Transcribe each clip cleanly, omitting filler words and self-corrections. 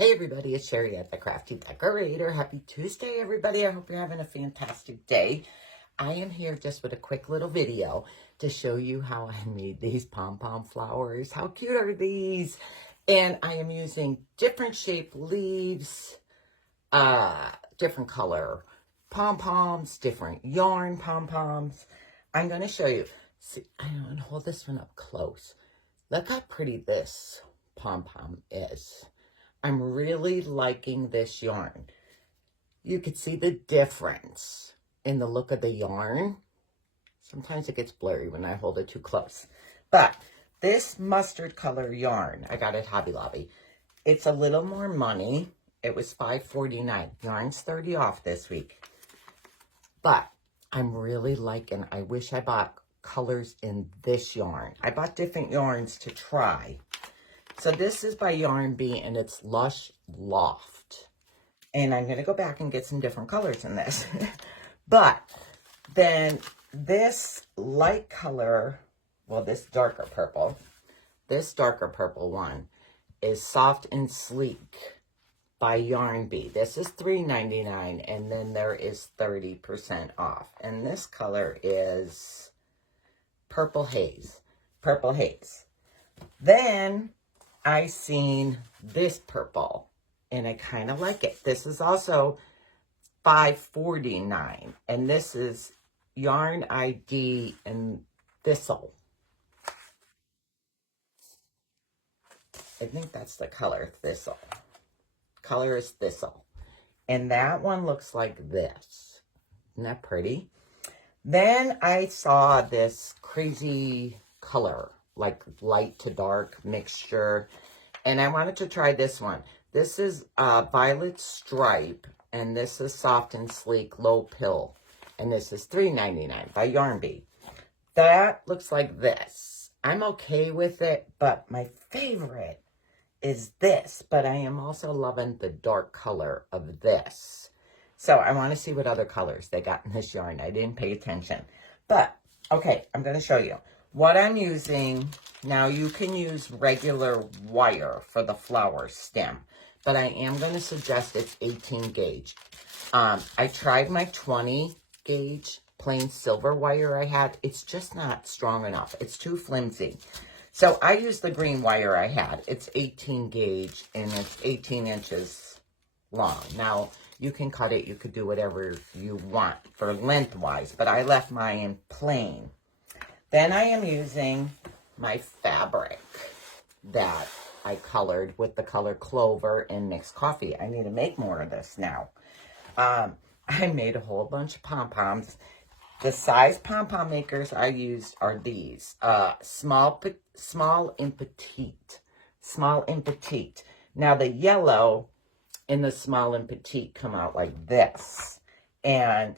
Hey everybody, it's Sherry at the Crafty Decorator. Happy Tuesday, everybody. I hope you're having a fantastic day. I am here just with a quick little video to show you how I made these pom-pom flowers. How cute are these? And I am using different shaped leaves, different color pom-poms, different yarn pom-poms. I'm going to show you. See, I'm going to hold this one up close. Look how pretty this pom-pom is. I'm really liking this yarn. You can see the difference in the look of the yarn. Sometimes it gets blurry when I hold it too close. But this mustard color yarn, I got at Hobby Lobby. It's a little more money. It was $5.49. Yarn's 30 off this week. But I'm really liking, I wish I bought colors in this yarn. I bought different yarns to try. So this is by Yarn Bee, and it's Lush Loft. And I'm going to go back and get some different colors in this. But then this light color, well, this darker purple one is Soft and Sleek by Yarn Bee. This is $3.99, and then there is 30% off. And this color is Purple Haze. Purple Haze. Then I seen this purple, and I kind of like it. This is also $5.49, and this is Yarn ID and Thistle. I think that's the color, Thistle. Color is Thistle. And that one looks like this. Isn't that pretty? Then I saw this crazy color, like light to dark mixture, and I wanted to try this one. This is Violet Stripe, and this is Soft and Sleek Low Pill, and this is $3.99 by Yarn Bee. That looks like this. I'm okay with it, but my favorite is this, but I am also loving the dark color of this. So I want to see what other colors they got in this yarn. I didn't pay attention, but okay, I'm going to show you. What I'm using, now you can use regular wire for the flower stem, but I am going to suggest it's 18 gauge. I tried my 20 gauge plain silver wire I had. It's just not strong enough. It's too flimsy. So I used the green wire I had. It's 18 gauge and it's 18 inches long. Now, you can cut it. You could do whatever you want for lengthwise, but I left mine plain. Then I am using my fabric that I colored with the color Clover and Mixed Coffee. I need to make more of this now. I made a whole bunch of pom-poms. The size pom-pom makers I used are these. Small and petite. Small and petite. Now the yellow and the small and petite come out like this. And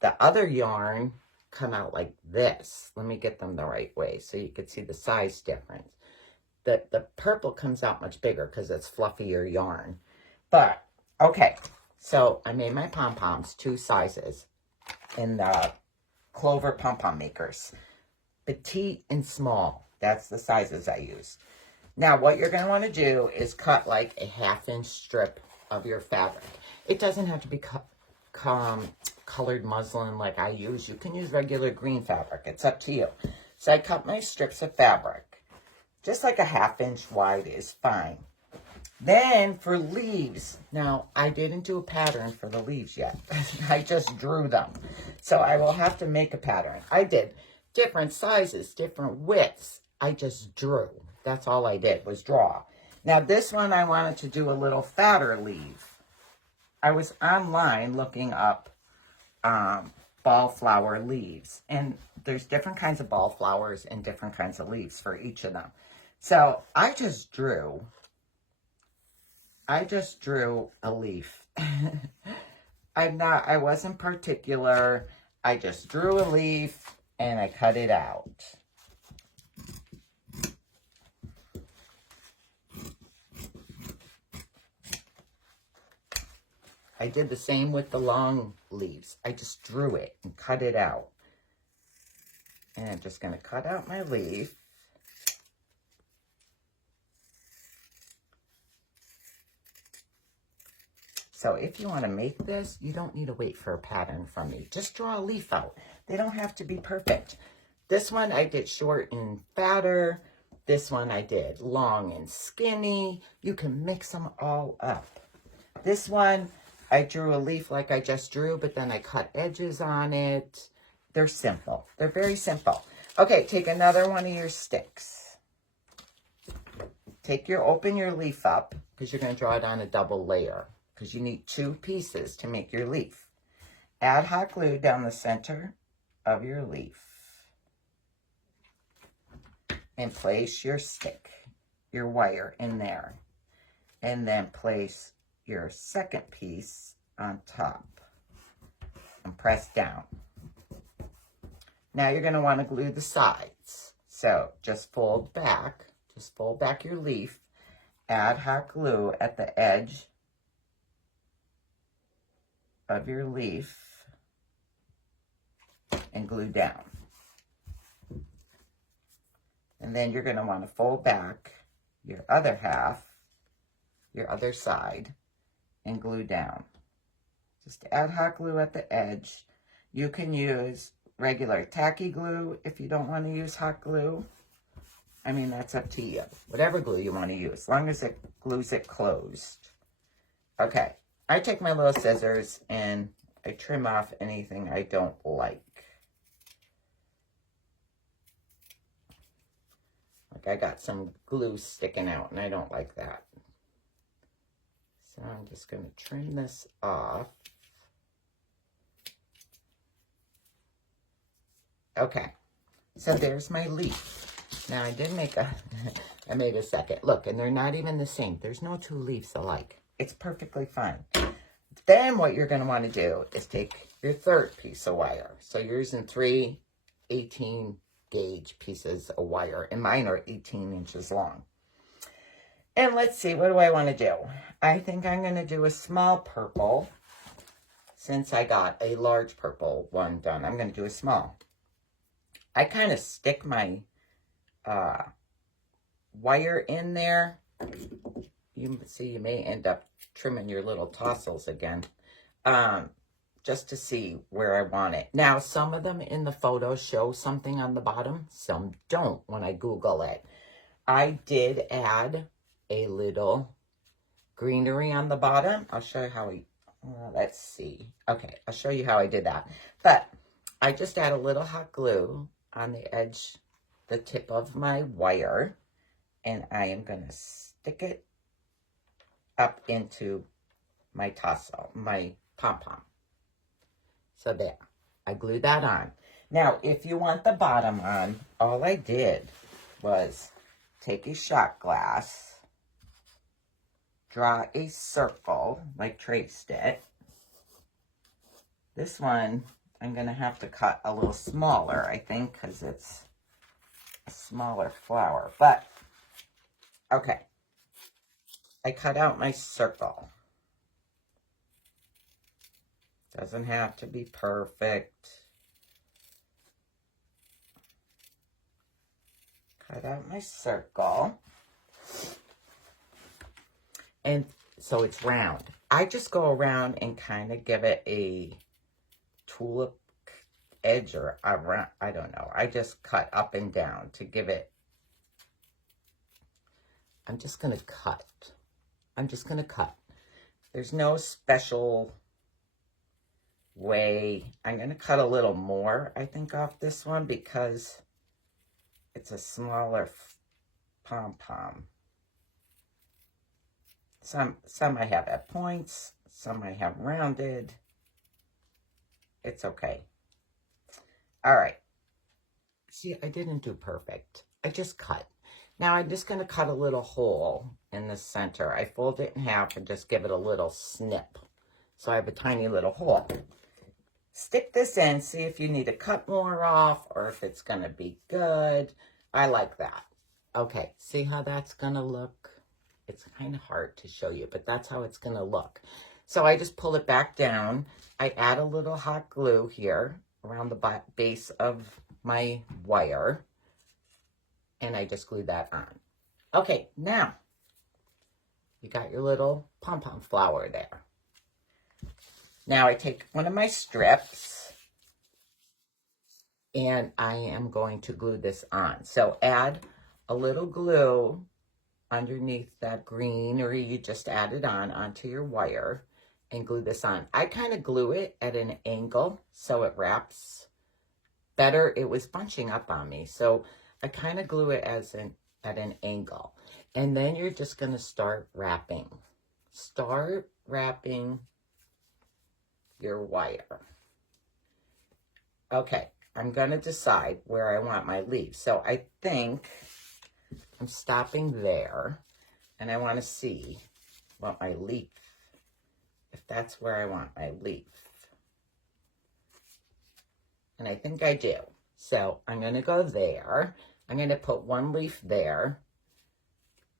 the other yarn come out like this. Let me get them the right way so you can see the size difference. The purple comes out much bigger because it's fluffier yarn. But, okay, so I made my pom-poms, 2 sizes in the Clover pom-pom makers. Petite and small, that's the sizes I use. Now, what you're going to want to do is cut like a 1/2-inch strip of your fabric. It doesn't have to be colored muslin like I use. You can use regular green fabric. It's up to you. So I cut my strips of fabric. Just like a 1/2-inch wide is fine. Then for leaves, now I didn't do a pattern for the leaves yet. I just drew them. So I will have to make a pattern. I did different sizes, different widths. I just drew. That's all I did was draw. Now this one I wanted to do a little fatter leaf. I was online looking up ball flower leaves, and there's different kinds of ball flowers and different kinds of leaves for each of them. So I just drew a leaf. I wasn't particular. I just drew a leaf and I cut it out. I did the same with the long leaves. I just drew it and cut it out. And I'm just going to cut out my leaf. So if you want to make this, you don't need to wait for a pattern from me. Just draw a leaf out. They don't have to be perfect. This one I did short and fatter. This one I did long and skinny. You can mix them all up. This one, I drew a leaf like I just drew, but then I cut edges on it. They're simple. They're very simple. Okay, take another one of your sticks. Open your leaf up, because you're going to draw it on a double layer, because you need 2 pieces to make your leaf. Add hot glue down the center of your leaf. And place your stick, your wire in there. And then place your second piece on top. And press down. Now you're going to want to glue the sides. So just fold back your leaf. Add hot glue at the edge of your leaf. And glue down. And then you're going to want to fold back your other half, your other side, and glue down. Just add hot glue at the edge. You can use regular tacky glue if you don't want to use hot glue. I mean, that's up to you. Whatever glue you want to use, as long as it glues it closed. Okay, I take my little scissors and I trim off anything I don't like. I got some glue sticking out, and I don't like that. So I'm just going to trim this off. Okay, so there's my leaf. Now I did make I made a second. Look, and they're not even the same. There's no 2 leaves alike. It's perfectly fine. Then what you're going to want to do is take your third piece of wire. So you're using 3 18 gauge pieces of wire, and mine are 18 inches long. And let's see, what do I want to do? I think I'm going to do a small purple. Since I got a large purple one done, I'm going to do a small. I kind of stick my wire in there. You see, you may end up trimming your little tassels again. Just to see where I want it. Now, some of them in the photo show something on the bottom. Some don't when I Google it. I did add a little greenery on the bottom. I'll show you how let's see. Okay, I'll show you how I did that. But I just add a little hot glue on the edge, the tip of my wire. And I am going to stick it up into my tassel, my pom-pom. So there, I glued that on. Now, if you want the bottom on, all I did was take a shot glass, draw a circle, like traced it. This one, I'm going to have to cut a little smaller, I think, because it's a smaller flower. But, okay, I cut out my circle. Doesn't have to be perfect. Cut out my circle. And so it's round. I just go around and kind of give it a tulip edge or around, I don't know. I just cut up and down to give it. I'm just going to cut. There's no special way. I'm going to cut a little more, I think, off this one because it's a smaller pom-pom. Some I have at points, some I have rounded. It's okay. All right. See, I didn't do perfect. I just cut. Now I'm just going to cut a little hole in the center. I fold it in half and just give it a little snip. So I have a tiny little hole. Stick this in, see if you need to cut more off or if it's going to be good. I like that. Okay, see how that's going to look? It's kind of hard to show you, but that's how it's going to look. So I just pull it back down. I add a little hot glue here around the base of my wire. And I just glue that on. Okay, now you got your little pom-pom flower there. Now I take one of my strips and I am going to glue this on. So add a little glue underneath that green, or you just add it on onto your wire and glue this on. I kind of glue it at an angle so it wraps better. It was bunching up on me, so I kind of glue it at an angle. And then you're just going to start wrapping. Start wrapping your wire. Okay, I'm going to decide where I want my leaf. So I think I'm stopping there, and I want to see what my leaf, if that's where I want my leaf. And I think I do. So I'm going to go there. I'm going to put one leaf there,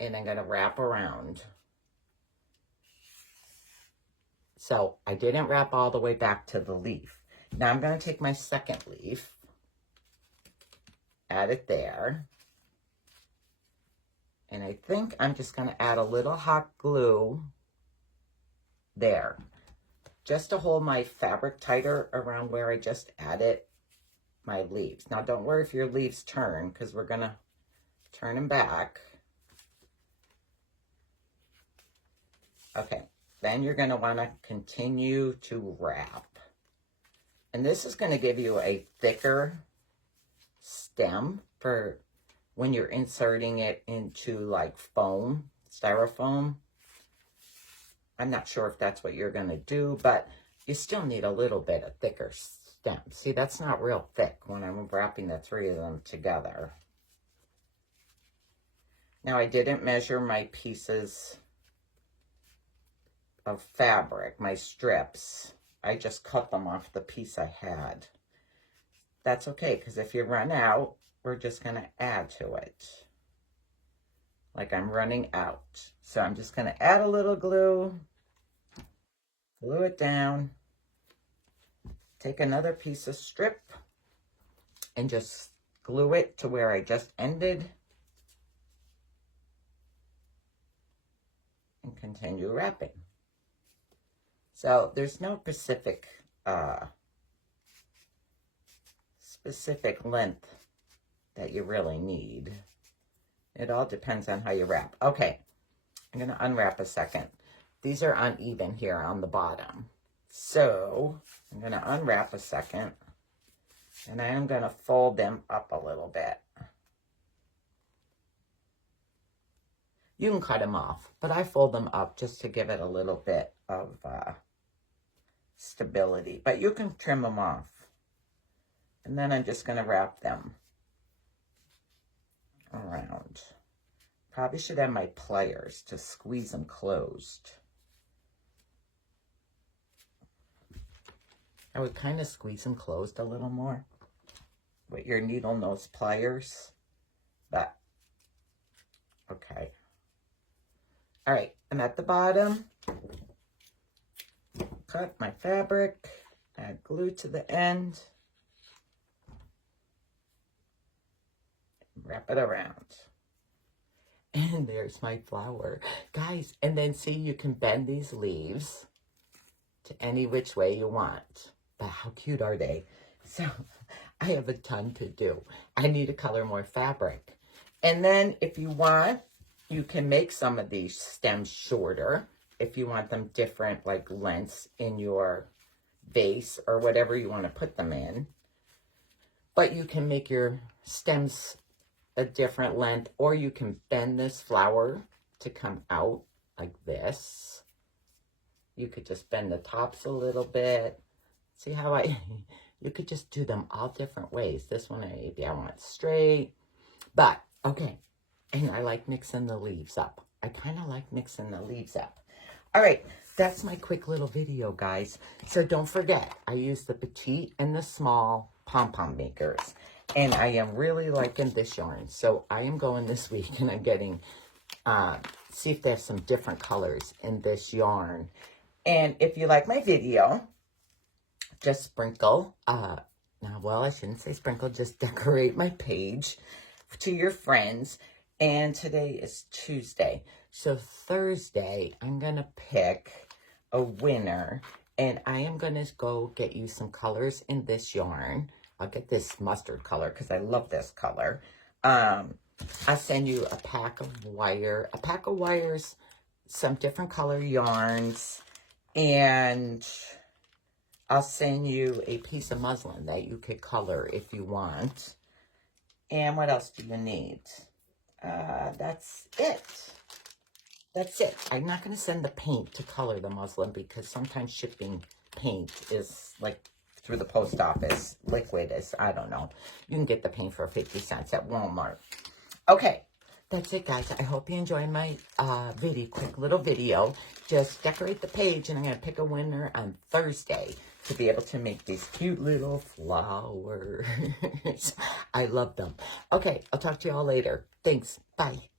and I'm going to wrap around. So I didn't wrap all the way back to the leaf. Now I'm going to take my second leaf, add it there. And I think I'm just going to add a little hot glue there, just to hold my fabric tighter around where I just added my leaves. Now don't worry if your leaves turn, because we're going to turn them back. Okay, then you're going to want to continue to wrap. And this is going to give you a thicker stem for when you're inserting it into like foam, styrofoam. I'm not sure if that's what you're going to do, but you still need a little bit of thicker stem. See, that's not real thick when I'm wrapping the three of them together. Now, I didn't measure my pieces of fabric, my strips. I just cut them off the piece I had. That's okay, because if you run out, we're just going to add to it. Like I'm running out. So I'm just going to add a little glue, glue it down, take another piece of strip, and just glue it to where I just ended. And continue wrapping. So there's no specific length that you really need. It all depends on how you wrap. Okay, I'm going to unwrap a second. These are uneven here on the bottom. So I'm going to unwrap a second, and I am going to fold them up a little bit. You can cut them off, but I fold them up just to give it a little bit of stability. But you can trim them off. And then I'm just going to wrap them around. Probably should have my pliers to squeeze them closed. I would kind of squeeze them closed a little more with your needle nose pliers. But, okay. All right, I'm at the bottom. Cut my fabric, add glue to the end. Wrap it around. And there's my flower. Guys, and then see, you can bend these leaves to any which way you want. But how cute are they? So I have a ton to do. I need to color more fabric. And then if you want, you can make some of these stems shorter if you want them different, like lengths in your vase or whatever you want to put them in. But you can make your stems a different length, or you can bend this flower to come out like this. You could just bend the tops a little bit. See how you could just do them all different ways. This one, maybe I want straight. But, okay. And I like mixing the leaves up. I kind of like mixing the leaves up. All right. That's my quick little video, guys. So don't forget, I use the petite and the small pom-pom makers. And I am really liking this yarn. So I am going this week and I'm getting, see if there's some different colors in this yarn. And if you like my video, just sprinkle, well, I shouldn't say sprinkle, just decorate my page to your friends. And today is Tuesday. So Thursday, I'm going to pick a winner. And I am going to go get you some colors in this yarn. I'll get this mustard color because I love this color. I'll send you a pack of wires, some different color yarns, and I'll send you a piece of muslin that you could color if you want. And what else do you need? That's it. That's it. I'm not going to send the paint to color the muslin because sometimes shipping paint is like through the post office. Liquid is, I don't know. You can get the paint for 50 cents at Walmart. Okay. That's it, guys. I hope you enjoyed my quick little video. Just decorate the page, and I'm going to pick a winner on Thursday to be able to make these cute little flowers. I love them. Okay, I'll talk to you all later. Thanks. Bye.